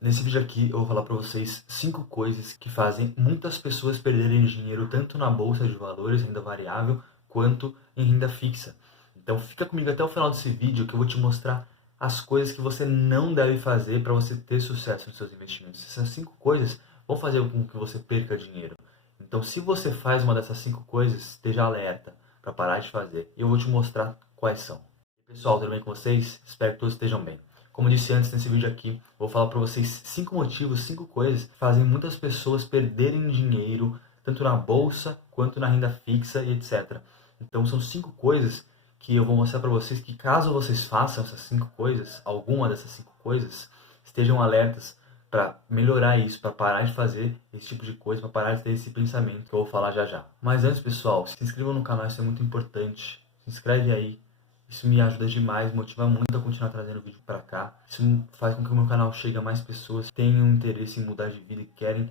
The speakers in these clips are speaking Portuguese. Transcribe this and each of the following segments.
Nesse vídeo aqui eu vou falar para vocês 5 coisas que fazem muitas pessoas perderem dinheiro tanto na bolsa de valores, renda variável, quanto em renda fixa. Então fica comigo até o final desse vídeo que eu vou te mostrar as coisas que você não deve fazer para você ter sucesso nos seus investimentos. Essas 5 coisas vão fazer com que você perca dinheiro. Então se você faz uma dessas 5 coisas, esteja alerta para parar de fazer. E eu vou te mostrar quais são. Pessoal, tudo bem com vocês? Espero que todos estejam bem. Como eu disse antes nesse vídeo aqui, vou falar para vocês 5 motivos, 5 coisas que fazem muitas pessoas perderem dinheiro, tanto na bolsa quanto na renda fixa e etc. Então são 5 coisas que eu vou mostrar para vocês que caso vocês façam essas 5 coisas, alguma dessas 5 coisas, estejam alertas para melhorar isso, para parar de fazer esse tipo de coisa, para parar de ter esse pensamento que eu vou falar já já. Mas antes, pessoal, se inscrevam no canal, isso é muito importante. Se inscreve aí. Isso me ajuda demais, motiva muito a continuar trazendo vídeo para cá. Isso faz com que o meu canal chegue a mais pessoas que tenham interesse em mudar de vida e querem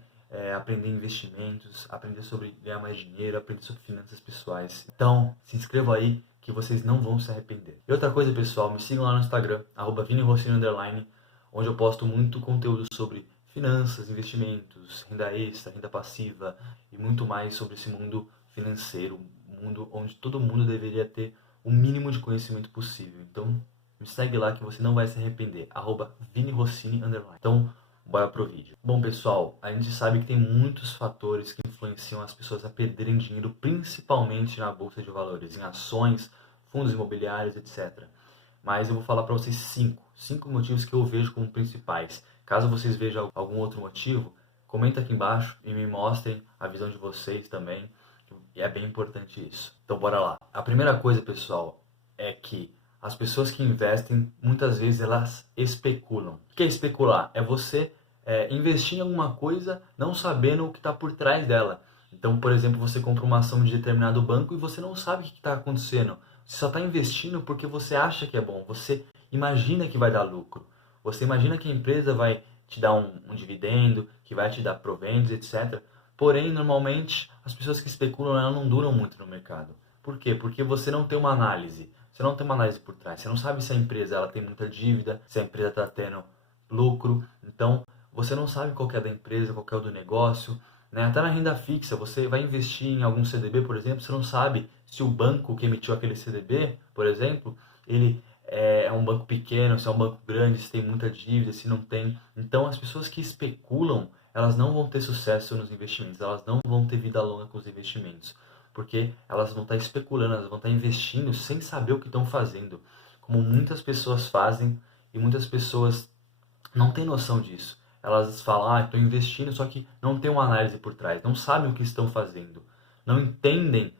aprender investimentos, aprender sobre ganhar mais dinheiro, aprender sobre finanças pessoais. Então, se inscrevam aí que vocês não vão se arrepender. E outra coisa, pessoal, me sigam lá no Instagram, @ViniRossini_, onde eu posto muito conteúdo sobre finanças, investimentos, renda extra, renda passiva e muito mais sobre esse mundo financeiro, um mundo onde todo mundo deveria ter o mínimo de conhecimento possível. Então, me segue lá que você não vai se arrepender. @ViniRossini_. Então, bora pro vídeo. Bom, pessoal, a gente sabe que tem muitos fatores que influenciam as pessoas a perderem dinheiro, principalmente na bolsa de valores, em ações, fundos imobiliários, etc. Mas eu vou falar para vocês cinco motivos que eu vejo como principais. Caso vocês vejam algum outro motivo, comenta aqui embaixo e me mostrem a visão de vocês também. E é bem importante isso. Então bora lá. A primeira coisa, pessoal, é que as pessoas que investem, muitas vezes elas especulam. O que é especular? É você investir em alguma coisa não sabendo o que está por trás dela. Então, por exemplo, você compra uma ação de determinado banco e você não sabe o que está acontecendo. Você só está investindo porque você acha que é bom. Você imagina que vai dar lucro. Você imagina que a empresa vai te dar um dividendo, que vai te dar proventos, etc. Porém, normalmente, as pessoas que especulam elas não duram muito no mercado. Por quê? Porque você não tem uma análise. Você não tem uma análise por trás. Você não sabe se a empresa ela tem muita dívida, se a empresa está tendo lucro. Então, você não sabe qual que é da empresa, qual que é o do negócio. Né? Até na renda fixa, você vai investir em algum CDB, por exemplo, você não sabe se o banco que emitiu aquele CDB, por exemplo, ele é um banco pequeno, se é um banco grande, se tem muita dívida, se não tem. Então, as pessoas que especulam, elas não vão ter sucesso nos investimentos, elas não vão ter vida longa com os investimentos, porque elas vão estar especulando, elas vão estar investindo sem saber o que estão fazendo, como muitas pessoas fazem e muitas pessoas não têm noção disso. Elas falam, estou investindo, só que não tem uma análise por trás, não sabem o que estão fazendo, não entendem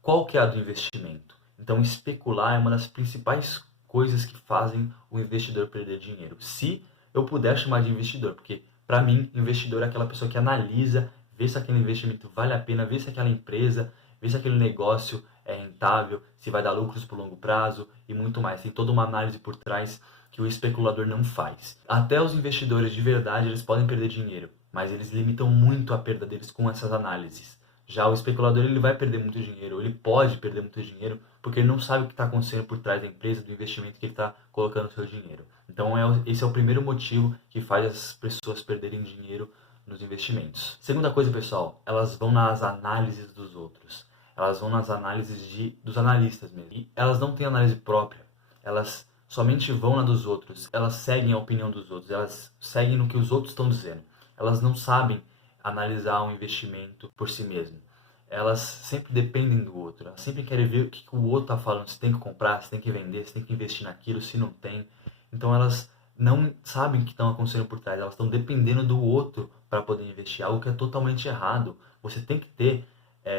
qual que é a do investimento. Então, especular é uma das principais coisas que fazem o investidor perder dinheiro. Se eu puder chamar de investidor, porque para mim, investidor é aquela pessoa que analisa, vê se aquele investimento vale a pena, vê se aquela empresa, vê se aquele negócio é rentável, se vai dar lucros por longo prazo e muito mais. Tem toda uma análise por trás que o especulador não faz. Até os investidores de verdade, eles podem perder dinheiro, mas eles limitam muito a perda deles com essas análises. Já o especulador ele vai perder muito dinheiro, ele pode perder muito dinheiro porque ele não sabe o que está acontecendo por trás da empresa, do investimento que ele está colocando o seu dinheiro. Então esse é o primeiro motivo que faz as pessoas perderem dinheiro nos investimentos. Segunda coisa, pessoal, elas vão nas análises dos outros. Elas vão nas análises dos analistas mesmo. E elas não têm análise própria. Elas somente vão na dos outros. Elas seguem a opinião dos outros. Elas seguem no que os outros estão dizendo. Elas não sabem analisar um investimento por si mesmo. Elas sempre dependem do outro. Elas sempre querem ver o que o outro está falando. Se tem que comprar, se tem que vender, se tem que investir naquilo, se não tem. Então elas não sabem o que estão acontecendo por trás. Elas estão dependendo do outro para poder investir. Algo que é totalmente errado. Você tem que ter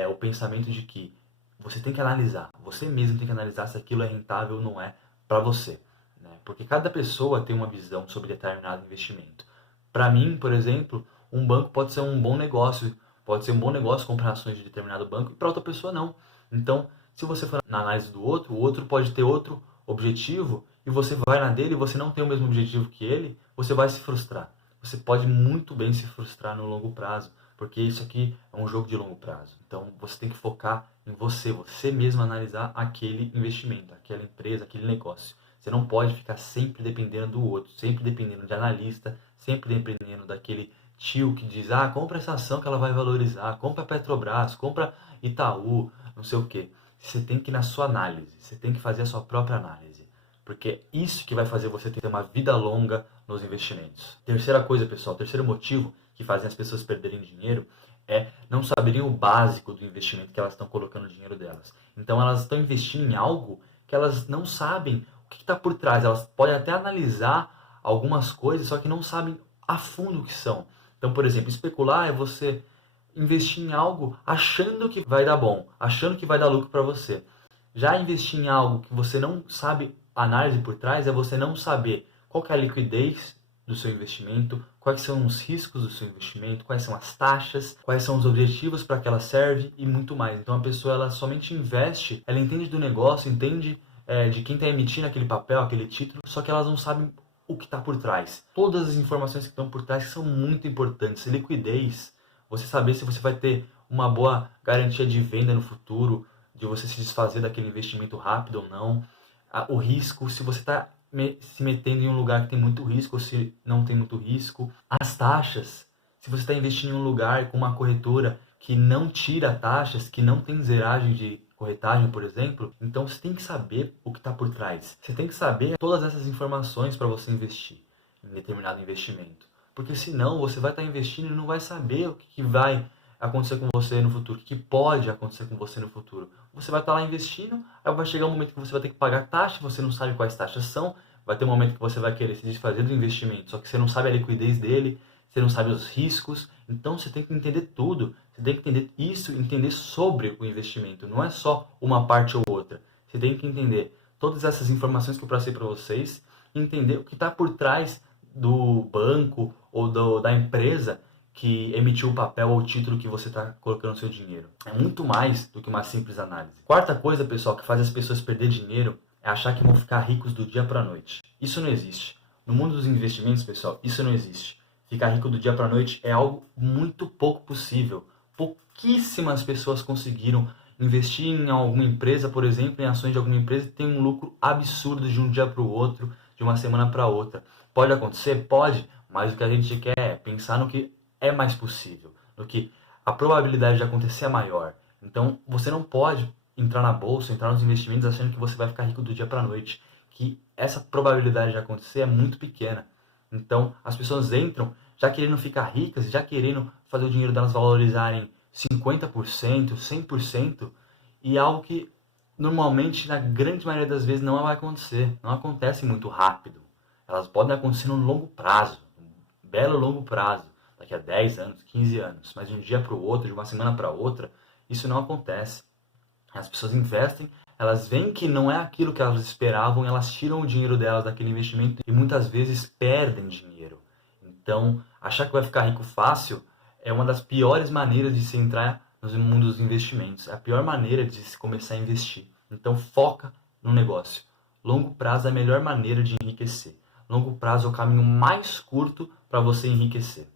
o pensamento de que você tem que analisar. Você mesmo tem que analisar se aquilo é rentável ou não é para você. Né? Porque cada pessoa tem uma visão sobre determinado investimento. Para mim, por exemplo, um banco pode ser um bom negócio. Pode ser um bom negócio comprar ações de determinado banco e para outra pessoa não. Então, se você for na análise do outro, o outro pode ter outro objetivo e você vai na dele e você não tem o mesmo objetivo que ele, você vai se frustrar. Você pode muito bem se frustrar no longo prazo, porque isso aqui é um jogo de longo prazo. Então, você tem que focar em você mesmo analisar aquele investimento, aquela empresa, aquele negócio. Você não pode ficar sempre dependendo do outro, sempre dependendo de analista, sempre dependendo daquele tio que diz, ah, compra essa ação que ela vai valorizar, compra Petrobras, compra Itaú, não sei o quê. Você tem que ir na sua análise, você tem que fazer a sua própria análise. Porque é isso que vai fazer você ter uma vida longa nos investimentos. Terceira coisa, pessoal, terceiro motivo que fazem as pessoas perderem dinheiro é não saberem o básico do investimento que elas estão colocando o dinheiro delas. Então elas estão investindo em algo que elas não sabem o que está por trás. Elas podem até analisar algumas coisas, só que não sabem a fundo o que são. Então, por exemplo, especular é você investir em algo achando que vai dar bom, achando que vai dar lucro para você. Já investir em algo que você não sabe a análise por trás é você não saber qual que é a liquidez do seu investimento, quais são os riscos do seu investimento, quais são as taxas, quais são os objetivos para que ela serve e muito mais. Então a pessoa ela somente investe, ela entende do negócio, entende de quem está emitindo aquele papel, aquele título, só que elas não sabem o que está por trás. Todas as informações que estão por trás são muito importantes. Liquidez, você saber se você vai ter uma boa garantia de venda no futuro, de você se desfazer daquele investimento rápido ou não. O risco, se você está se metendo em um lugar que tem muito risco ou se não tem muito risco. As taxas, se você está investindo em um lugar com uma corretora que não tira taxas, que não tem zeragem de corretagem, por exemplo, então você tem que saber o que está por trás. Você tem que saber todas essas informações para você investir em determinado investimento. Porque senão você vai estar investindo e não vai saber o que vai acontecer com você no futuro, o que pode acontecer com você no futuro. Você vai estar lá investindo, aí vai chegar um momento que você vai ter que pagar taxa, você não sabe quais taxas são, vai ter um momento que você vai querer se desfazer do investimento, só que você não sabe a liquidez dele, você não sabe os riscos, então você tem que entender tudo, você tem que entender isso, entender sobre o investimento, não é só uma parte ou outra, você tem que entender todas essas informações que eu passei para vocês, entender o que está por trás do banco ou da empresa que emitiu o papel ou o título que você está colocando o seu dinheiro. É muito mais do que uma simples análise. Quarta coisa, pessoal, que faz as pessoas perder dinheiro é achar que vão ficar ricos do dia para a noite. Isso não existe. No mundo dos investimentos, pessoal, isso não existe. Ficar rico do dia para a noite é algo muito pouco possível. Pouquíssimas pessoas conseguiram investir em alguma empresa, por exemplo, em ações de alguma empresa, e tem um lucro absurdo de um dia para o outro, de uma semana para outra. Pode acontecer? Pode, mas o que a gente quer é pensar no que é mais possível, no que a probabilidade de acontecer é maior. Então, você não pode entrar na bolsa, entrar nos investimentos achando que você vai ficar rico do dia para a noite, que essa probabilidade de acontecer é muito pequena. Então, as pessoas entram já querendo ficar ricas, já querendo fazer o dinheiro delas valorizarem 50%, 100%, e algo que normalmente, na grande maioria das vezes, não vai acontecer. Não acontece muito rápido. Elas podem acontecer no longo prazo, um belo longo prazo, daqui a 10 anos, 15 anos. Mas de um dia para o outro, de uma semana para outra, isso não acontece. As pessoas investem, elas veem que não é aquilo que elas esperavam, elas tiram o dinheiro delas daquele investimento e muitas vezes perdem dinheiro. Então, achar que vai ficar rico fácil é uma das piores maneiras de se entrar no mundo dos investimentos. É a pior maneira de se começar a investir. Então, foca no negócio. Longo prazo é a melhor maneira de enriquecer. Longo prazo é o caminho mais curto para você enriquecer.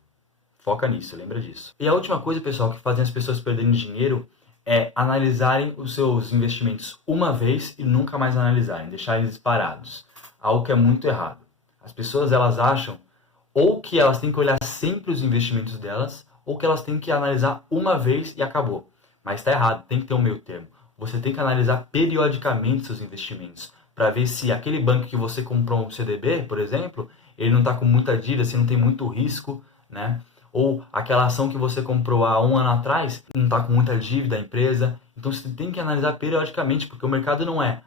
Foca nisso, lembra disso. E a última coisa, pessoal, que fazem as pessoas perderem dinheiro é analisarem os seus investimentos uma vez e nunca mais analisarem, deixar eles parados. Algo que é muito errado. As pessoas, elas acham ou que elas têm que olhar sempre os investimentos delas, ou que elas têm que analisar uma vez e acabou. Mas está errado, tem que ter um meio termo. Você tem que analisar periodicamente seus investimentos, para ver se aquele banco que você comprou um CDB, por exemplo, ele não está com muita dívida, se não tem muito risco, né? Ou aquela ação que você comprou há um ano atrás, não está com muita dívida a empresa. Então você tem que analisar periodicamente, porque o mercado não é,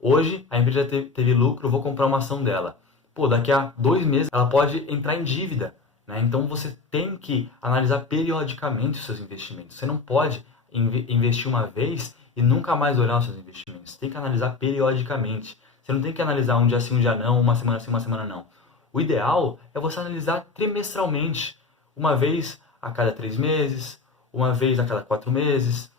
hoje a empresa teve lucro, vou comprar uma ação dela. Pô, daqui a 2 meses ela pode entrar em dívida, né? Então você tem que analisar periodicamente os seus investimentos. Você não pode investir uma vez e nunca mais olhar os seus investimentos. Você tem que analisar periodicamente. Você não tem que analisar um dia sim, um dia não, uma semana sim, uma semana não. O ideal é você analisar trimestralmente. Uma vez a cada 3 meses, uma vez a cada 4 meses.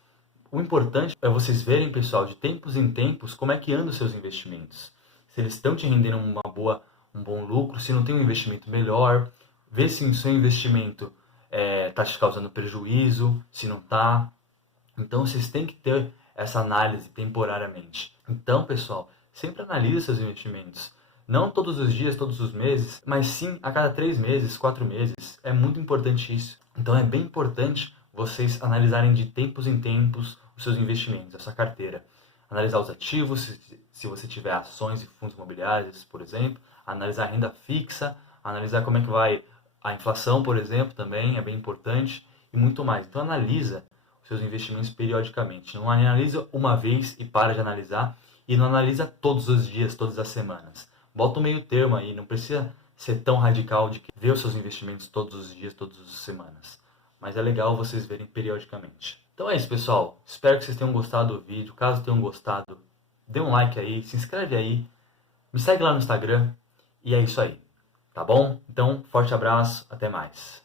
O importante é vocês verem, pessoal, de tempos em tempos, como é que andam os seus investimentos. Se eles estão te rendendo um bom lucro, se não tem um investimento melhor, ver se o seu investimento está te causando prejuízo, se não está. Então, vocês têm que ter essa análise temporariamente. Então, pessoal, sempre analise seus investimentos. Não todos os dias, todos os meses, mas sim a cada 3 meses, 4 meses. É muito importante isso. Então é bem importante vocês analisarem de tempos em tempos os seus investimentos, essa carteira. Analisar os ativos, se você tiver ações e fundos imobiliários, por exemplo. Analisar a renda fixa, analisar como é que vai a inflação, por exemplo, também é bem importante. E muito mais. Então analisa os seus investimentos periodicamente. Não analisa uma vez e para de analisar. E não analisa todos os dias, todas as semanas. Bota um meio termo aí, não precisa ser tão radical de ver os seus investimentos todos os dias, todas as semanas. Mas é legal vocês verem periodicamente. Então é isso, pessoal. Espero que vocês tenham gostado do vídeo. Caso tenham gostado, dê um like aí, se inscreve aí, me segue lá no Instagram e é isso aí. Tá bom? Então, forte abraço, até mais.